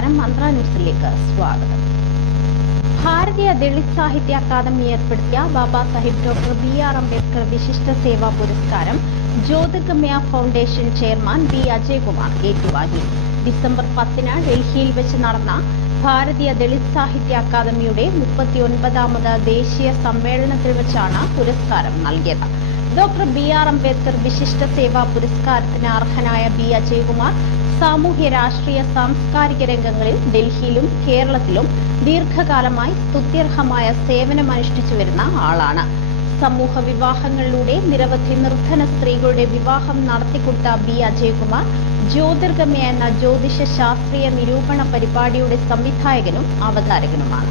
നമസ്കാരം. മന്ത്ര ന്യൂസിലേക്ക് സ്വാഗതം. ഭാരതീയ ദളിത് സാഹിത്യ അക്കാദമി ഏർപ്പെടുത്തിയ Baba Saheb doctor B R Ambedkar വിശിഷ്ട സേവാ പുരസ്കാരം Jyothirgamya foundation chairman B Ajaykumar ഏറ്റുവാങ്ങി. ഡിസംബർ പത്തിന് ഡൽഹിയിൽ വെച്ച് നടന്ന ഭാരതീയ ദളിത് സാഹിത്യ അക്കാദമിയുടെ മുപ്പത്തിയൊൻപതാമത് ദേശീയ സമ്മേളനത്തിൽ വെച്ചാണ് പുരസ്കാരം നൽകിയത്. ഡോക്ടർ ബി ആർ അംബേദ്കർ വിശിഷ്ട സേവാ പുരസ്കാരത്തിന് അർഹനായ ബി അജയ്കുമാർ സാമൂഹ്യ രാഷ്ട്രീയ സാംസ്കാരിക രംഗങ്ങളിൽ ഡൽഹിയിലും കേരളത്തിലും ദീർഘകാലമായി സ്തുത്യർഹമായ സേവനമനുഷ്ഠിച്ചു വരുന്ന ആളാണ്. സമൂഹ വിവാഹങ്ങളിലൂടെ നിരവധി നിർധന സ്ത്രീകളുടെ വിവാഹം നടത്തിക്കൊടുത്ത ബി അജയ്കുമാർ ജ്യോതിർഗമ്യ എന്ന ജ്യോതിഷ ശാസ്ത്രീയ നിരൂപണ പരിപാടിയുടെ സംവിധായകനും അവതാരകനുമാണ്.